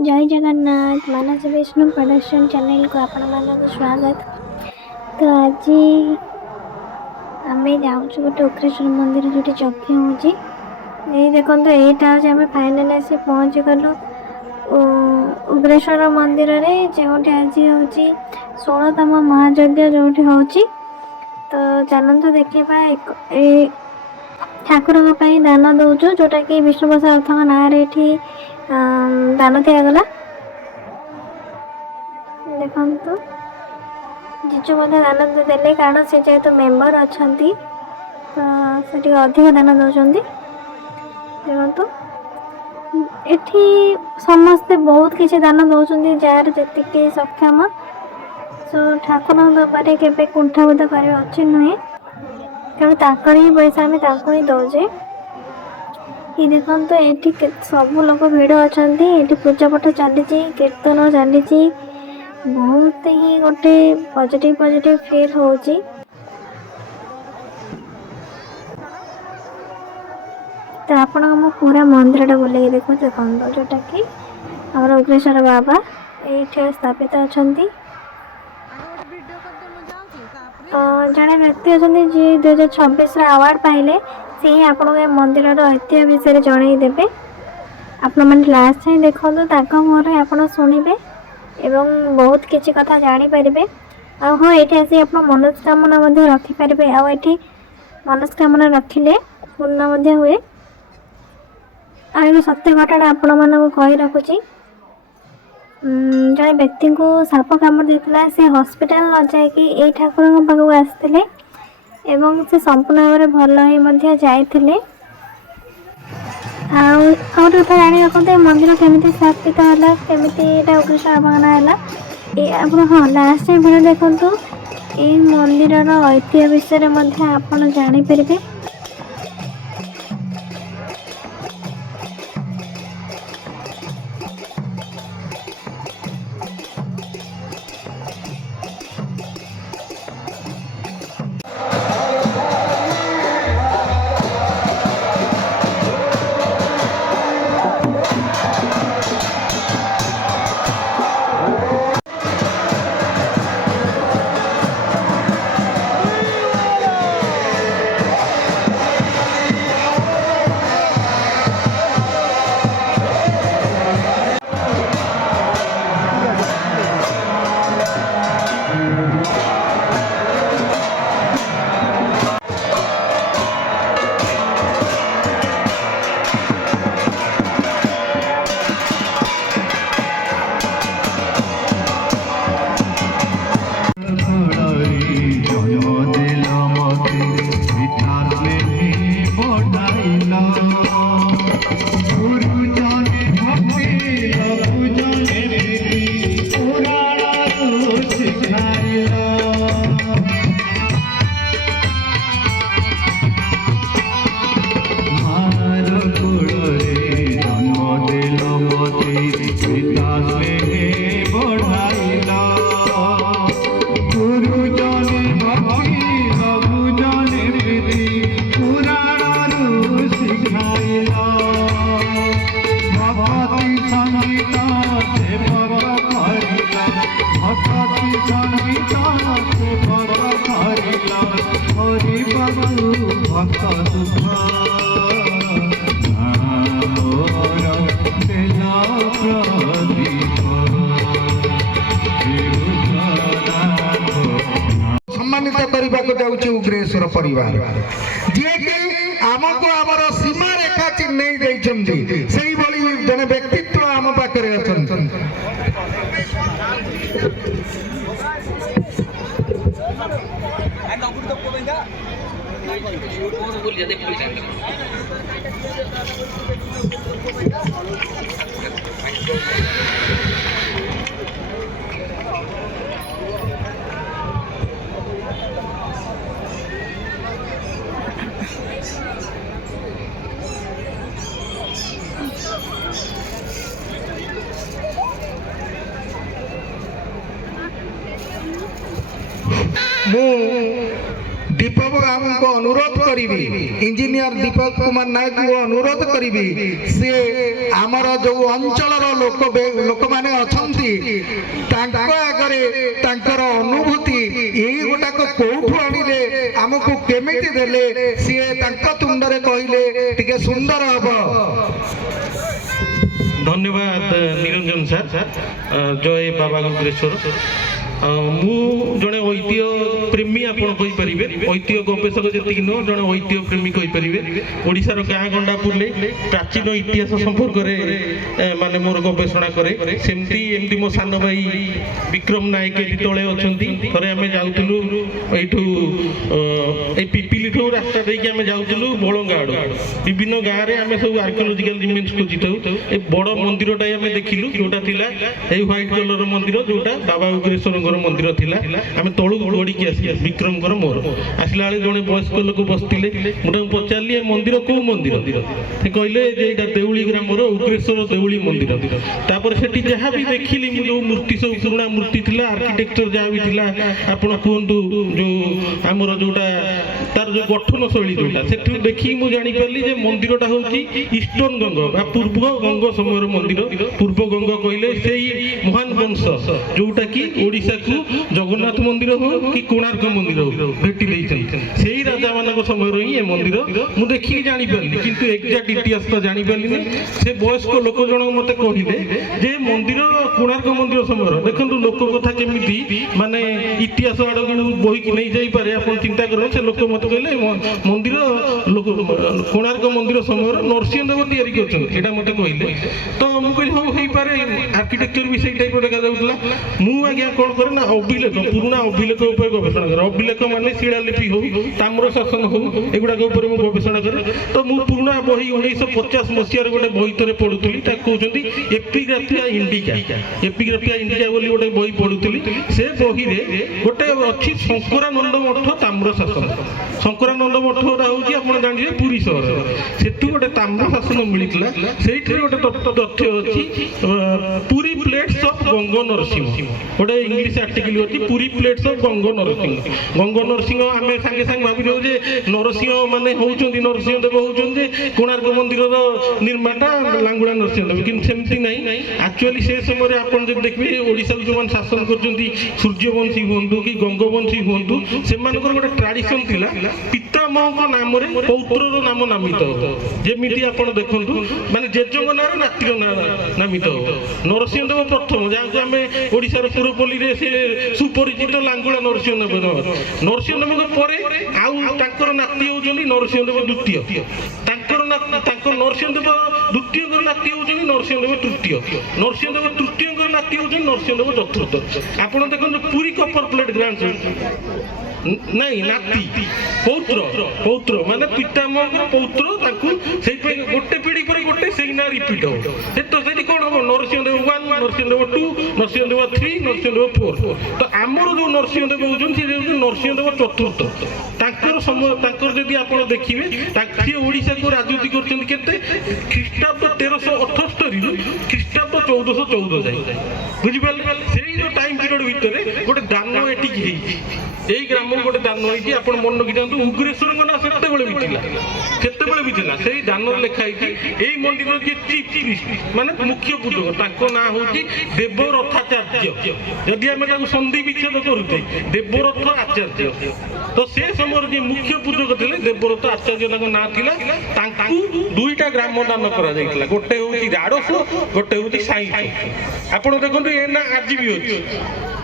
जय जगन्नाथ मानस Vishnu production channel को आपण मानक स्वागत। तो आज आम जाऊँ गोटे उग्रेश्वर मंदिर जो चक्षु हो देखो यहाँ हूँ फाइनाल आसी पहुँची गलु उग्रेश्वर मंदिर रे जो आज हूँ 16तम महायज्ञ जो हो। तो चलते देखा ठाकुर दान दौचु जोटा कि विष्णु प्रसाद रथ ना दान दिगला। देखु जीजु दान देले कारण से जेहेतु मेम्बर अच्छा तो से अधिक दान दौरान देखु एठी समस्ते बहुत किसी दान दौरान जार जी सक्षम। सो ठाकुर दबारे के कुंठाबोध कर अच्छी नुहे तेणु ही पैसा आम ही दौचे। ये देखो तो ये सब लोग भिड़ अच्छा ये पूजा पाठ चली कीर्तन चली बहुत ही गोटे पॉजिटिव फील हो। तो आपण पूरा मंदिर टा बुले देखो देखो जोटा कि आम उग्रेश्वर बाबा ये स्थापित अच्छा। जड़े व्यक्ति अच्छा जी 2026 अवार्ड पाइले से ही आपको मंदिर ऐतिह्य विषय जनईदेवे। आपण मैंने लास्ट टाइम देखो मुहर आप शुणे एवं बहुत किसी कथा जानीपारे। हाँ ये आसी आप मनोस्कामना रखिपारे आठी मनोस्कामना रखिले पूर्ण हुए। आ सत्य घटना आपण मानक कही रखुची जड़े व्यक्ति को साप कामड़ देता से हॉस्पिटल न जाकि ये ठाकुर पाखक आसते एवं से संपूर्ण भाव में भल ही जाते। आउटे कथा जाणी रखते मंदिर केमी स्थापित है केमी उग्रेश्वर बाबा है। हाँ लास्ट टाइम भिड देखु ये मंदिर ऐतिह्य विषय आप जानीपारे। उग्रेश्वर परिवार जी कि आमको आमर सीमा रेखा चिन्ह देते जन व्यक्तित्व आम पाखे अच्छा। दीपक बाबू को अनुरोध करी इंजीनियर दीपक कुमार नायक को अनुरोध करी सी आमर जो अंचल लोक मैंने अच्छा अनुभूति यही गोटाक कौठू आनिले आमको केमिति देले सी तुंडरे कहले टिके सुंदर हम। धन्यवाद निरंजन सर। जय बाबा गुप्तेश्वर। मु जड़े ऐतिह्य प्रेमी आपड़ कहींपारे ऐतिह्य गवेषक जी नुह जड़े ऐतिह्य प्रेमी कहींपारे ओडार गाँ गंडापुर प्राचीन इतिहास संपर्क माने मोर गवेषणा करे सेमती एमती मो सान भाई विक्रम नायक तले अच्छा थे आम जाऊलु यू पिपिली ठू रास्ता देकी आम जाऊलु बड़ंगा आड़ विभिन्न गाँव में आम सब आर्कियोलोजिकल रिमेन्स खोजी था बड़ मंदिरटा आम देखिलु जोटा थिला व्हाइट कलर मंदिर जोटा बाबा उग्रेश्वर मंदिर थिला आम तलू गड़ी की आस विक्रम मोर आसला बेले जड़े वयस्क लोक बसते मुझे पचारि मंदिर कौ मंदिर से कहले देउली ग्रामर उग्रेश्वर देउली मंदिर तापर सेठी जहाँ भी देखिली जो मूर्ति सब पुराणा मूर्ति थिला आर्किटेक्चर जहाँ भी थिला आपण कहतु जो आमर जोटा तार जो गठन शैली जोटा से देखी मुझे जानीपारि जे मंदिरटा हूँ ईस्टर्न गंग पूर्व गंग समय मंदिर पूर्व गंग कहले से महान वंश जोटा कि ओडिशा को जगन्नाथ मंदिर हो कि कोणार्क मंदिर हो भेटी से राजा मान समय ही मंदिर मुझे देखिए जानीपारि किंतु एक्जाक्ट इतिहास तो जानीपारि से वयस्क लोक जन मत कहले जे मंदिर कोणार्क मंदिर समय देखो लोक कथा केमी माने इतिहास आड़ बोईक नहीं जापे आप चिंता करें से लोक मत कहले मंदिर कोणार्क मंदिर समय नरसिंहदेव तैयारी करता मत कहले तो मुझे हाँ हो पारे आर्किटेक्चर भी से टाइप देखा जाऊला मुझे कौन करे ना अभिलेख पुराणा अभिलेख गवेषणा करे अभिलेख माने शिलालिपि हो ताम्र शासन हो एगुड़ा गवेषणा करे तो मुझे पुराणा बही 1950 मसीह गोटे बही थे पढ़ुली कहते एपिग्राफिया इंडिका बोली गोटे बही पढ़ुली से बही गोटे अच्छी शंकरानंद मठ ताम्र शासन शंकरानंद मठ गोटा हूँ आप जानते पुरी सहर से गोटे ताम्र शासन मिलता से गोटे तथ्य अच्छी पुरी प्लेट्स ऑफ गंग नरसिंह गोटे इंग्लिश आर्टिकल अच्छी पुरी प्लेट्स ऑफ गंग नरसिंह आम सागे सागे भावी दे नरसिंह माने होउचंदी नरसिंहदेव होउचंदी कोणार्क मंदिर निर्माता लांगुड़ा नरसिंहदेव कि सेमती नहीं एक्चुअली से समय आपन जब देखबे ओडिसा जो मान शासन करचंदी सूर्यवंशी हुंतु कि गंगवंशी हुंतु से मानकर गोटे ट्रेडिशन थिला पितामह नाम रे पौत्रर नाम नामित जेमिति आपन देखंतु माने जेजंग नाम नातिर नामित नरसिंहदेव प्रथम जहाँ आम ओडिसा पुरपल्ली रे से सुपरिचित लांगुड़ा नरसिंहदेव पर आउ नाती होउचंदी नरसिंहदेव द्वितीय नरसिंहदेव द्वितीय नाती होउचंदी नरसिंहदेव तृतीय नरसिंहदेव तृतीय नाती होउचंदी नरसिंहदेव चतुर्थ आपण देखो पूरी कपर प्लेट ग्रांड नहीं नाती पौत्र माने पितामह पौत्र गोटे पीढ़ी पर गोटे से ना रिपीट हो तो से कौन हम नरसिंहदेव 1 नरसिंहदेव 2 नरसिंहदेव 3 नरसिंहदेव 4 तो आमर जो नरसिंहदेव होउचंदी से नरसिंहदेव चतुर्थ समय जदि आप देखिए सी ओडिशा को राजनीति करछन केते ख्रीष्टाब्द 1378 रु ख्रीष्टाब्द 1414 जाए बुझिपारे से जो टाइम पीरियड भितर गोटे दान एटिक यही ग्राम गोटे दान होती आप मन रखिथा उग्रेश्वर ना से भी से दान लिखाई यही मंदिर जी चीफ प्रीस्ट माने मुख्य पूजक ना हूँ देवरथाचार्य जदि आम सन्धि विच्छेद करुचे देवरथ आचार्य तो से समय जी मुख्य पूजक थे देवरथ आचार्य ना था दुईटा ग्राम दान करा गोटे हूँ राड़स गोटे हूँ साई आप देखो ये ना आज भी अच्छी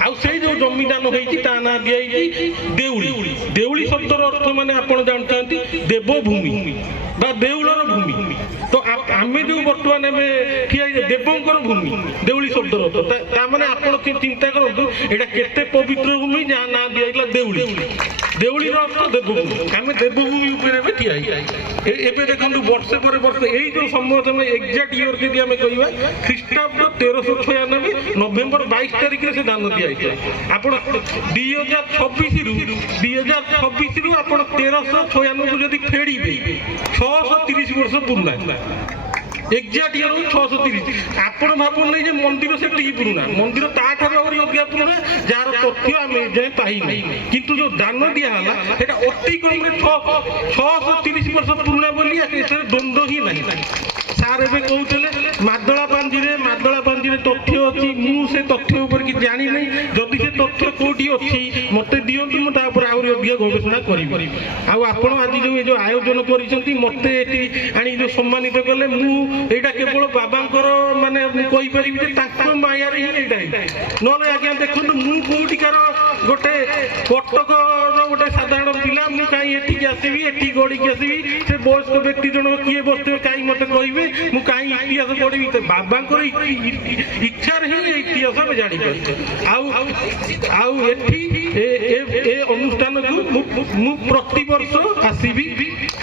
आउ से जो जमीदान होती ना दिखाई देउली देउली शब्दर अर्थ माने आप जानते देवभूमि बा देउलर भूमि तो आम जो बर्तमान ठिया देवंकर भूमि देउली शब्दर अर्थ माने आप चिंता करूँ यहाँ केते पवित्र भूमि जहाँ ना दिखाई देउली देउली अर्थ देवभूमि आम देवभूमि ठिया एवं देखो वर्षे पर वर्ष यही जो समय एक्जाक्ट इयर जी आम कह ख्रीष्टाब्द 1396 नवेम्बर 22 तारिख से दान दिया आप 2026 रु आप 1396 को जब फेड़े 630 वर्ष पुराना ଏକ୍ଜାକ୍ଟ ଇୟର ହେଉଛି 630। ଆପଣ ଭାବୁନି ଯେ ମନ୍ଦିର ସେତିକି ପୁରୁଣା, ମନ୍ଦିର ତାଠାରୁ ଆହୁରି ଅଧିକା ପୁରୁଣା, ଯାହାର ତଥ୍ୟ ଆମେ ଏଯାଏଁ ପାଇନି। କିନ୍ତୁ ଯୋଉ ଦାନ ଦିଆହେଲା ସେଇଟା ଅତି କମରେ 630 ବର୍ଷ ପୁରୁଣା ବୋଲି ଏଥିରେ ଦ୍ୱନ୍ଦ୍ୱ ହିଁ ନାହିଁ। ସାର୍ ଏବେ କହୁଥିଲେ ମାଦଳା ପାଞ୍ଜିରେ ତଥ୍ୟ ଅଛି। ମୁଁ ସେ ତଥ୍ୟ ଉପରେ କିଛି ଜାଣିନି। ଯଦି ସେ ତଥ୍ୟ କୋଉଠି ଅଛି ମତେ ଦିଅନ୍ତୁ, ମୁଁ ତା ଉପରେ ଆହୁରି ଅଧିକ ଗବେଷଣା କରିବି। ଆଉ ଆପଣ ଆଜି ଯୋଉ ଏ ଯୋଉ ଆୟୋଜନ କରିଛନ୍ତି ମତେ ଏଠି ଆଣି ଯୋଉ ସମ୍ମାନିତ କଲେ, ମୁଁ ଏଇଟା କେବଳ ବାବାଙ୍କର ମାନେ ମୁଁ କହିପାରିବି ଯେ ତାଙ୍କ ମାୟାରେ ହିଁ ଏଇଟା ହେଇଛି। ନହେଲେ ଆଜ୍ଞା ଦେଖନ୍ତୁ, ମୁଁ କୋଉଠିକାର ଗୋଟେ କଟକର ଗୋଟେ ସାଧାରଣ ପିଲା, ମୁଁ କାହିଁ ଏଠିକି ଆସିବି, ଏଠି ଗଡ଼ିକି ଆସିବି, ସେ ବୟସ୍କ ବ୍ୟକ୍ତି ଜଣକ କିଏ ବସିଥିବେ କାହିଁ ମତେ କହିବେ, ମୁଁ କାହିଁ ଇତିହାସ ପଢିବି। ବାବାଙ୍କର ଇଚ୍ଛାରେ ହିଁ ଏ ଇତିହାସ ଆମେ ଜାଣିପାରୁଛୁ। ଆଉ ଏଠି ଏ ଅନୁଷ୍ଠାନକୁ ମୁଁ ପ୍ରତିବର୍ଷ ଆସିବି,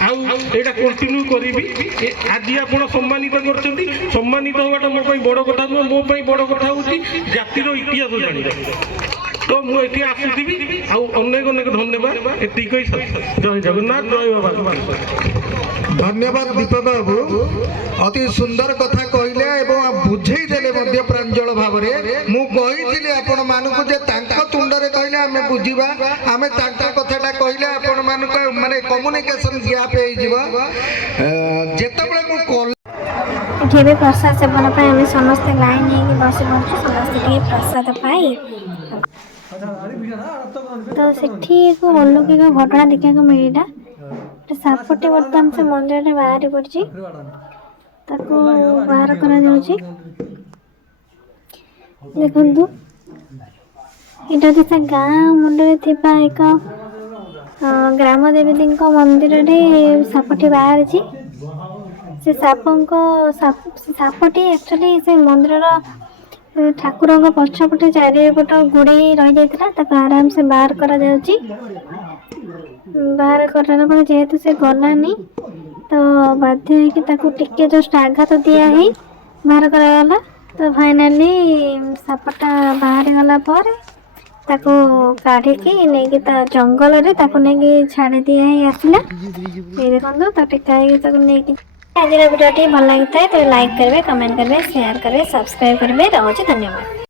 ଆଉ ଏଇଟା କଣ୍ଟିନ୍ୟୁ କରିବି। ଆଜି ଆପଣ ସମ୍ମାନିତ କରିଛନ୍ତି, ସମ୍ମାନିତ ହବାଟା ମୋ ପାଇଁ ବଡ଼ କଥା ନୁହଁ। ମୋ ପାଇଁ ବଡ଼ କଥା ହଉଛି ଜାତିର ଇତିହାସ ଜାଣିବା। ତ ମୁଁ ଏଠି ଆସୁଥିବି। ଆଉ ଅନେକ ଅନେକ ଧନ୍ୟବାଦ। ଏତିକି କହି ଜୟ ଜଗନ୍ନାଥ, ଜୟ ବାବା। ଧନ୍ୟବାଦ ଦୀପକ ବାବୁ, ଅତି ସୁନ୍ଦର କଥା କହିଲେ ଏବଂ ବୁଝେଇ ଦେଲେ ମଧ୍ୟ ପ୍ରାଞ୍ଜଳ ଭାବରେ। ମୁଁ କହିଥିଲି ଆପଣ ମାନଙ୍କୁ ଯେ ତାଙ୍କ ତୁଣ୍ଡରେ କହିଲେ ଆମେ ବୁଝିବା, ଆମେ ତାଙ୍କ କଥାଟା କହିଲେ ଆପଣ ମାନଙ୍କ ମାନେ କମ୍ୟୁନିକେସନ ଗ୍ୟାପ୍ ହେଇଯିବ। ଯେତେବେଳେ ମୁଁ ଏଠି ଏବେ ପ୍ରସାଦ ସେବନ ପାଇଁ ଆମେ ସମସ୍ତେ ଲାଇନ୍ ହେଇକି ବସି ପଡ଼ୁଛୁ, ସମସ୍ତେ ଟିକେ ପ୍ରସାଦ ପାଇ। ତ ସେଠି ଏକ ଅଲୌକିକ ଘଟଣା ଦେଖିବାକୁ ମିଳିଲା। ସାପଟି ବର୍ତ୍ତମାନ ସେ ମନ୍ଦିରରେ ବାହାରି ପଡ଼ିଛି, ତାକୁ ବାହାର କରାଯାଉଛି। ଦେଖନ୍ତୁ, ଏଇଟା ହେଉଛି ସେ ଗାଁ ମୁଣ୍ଡରେ ଥିବା ଏକ ଗ୍ରାମ ଦେବୀଙ୍କ ମନ୍ଦିରରେ ସାପଟି ବାହାରିଛି। ସେ ସାପଟି ଆକ୍ଚୁଆଲି ସେ ମନ୍ଦିରର ଠାକୁରଙ୍କ ପଛପଟେ ଚାରିପଟ ଗୋଡ଼େଇ ରହିଯାଇଥିଲା, ତାକୁ ଆରାମସେ ବାହାର କରାଯାଉଛି। ବାହାର କରିଲା ପରେ ଯେହେତୁ ସେ ଗଲାନି, ତ ବାଧ୍ୟ ହେଇକି ତାକୁ ଟିକେ ଜଷ୍ଟ ଆଘାତ ଦିଆ ହେଇ ବାହାର କରାଗଲା। ତ ଫାଇନାଲି ସାପଟା ବାହାରିଗଲା ପରେ ତାକୁ କାଢ଼ିକି ନେଇକି ତା ଜଙ୍ଗଲରେ ତାକୁ ନେଇକି ଛାଡ଼ି ଦିଆ ହେଇ ଆସିଲା। ଏଇ ଦେଖନ୍ତୁ, ତା ଟେକା ହେଇକି ତାକୁ ନେଇକି। ଆଜିର ଭିଡ଼ିଓଟି ଭଲ ଲାଗିଥାଏ ତେବେ ଲାଇକ୍ କରିବେ, କମେଣ୍ଟ କରିବେ, ସେୟାର କରିବେ, ସବସ୍କ୍ରାଇବ୍ କରିବେ। ରହୁଛି, ଧନ୍ୟବାଦ।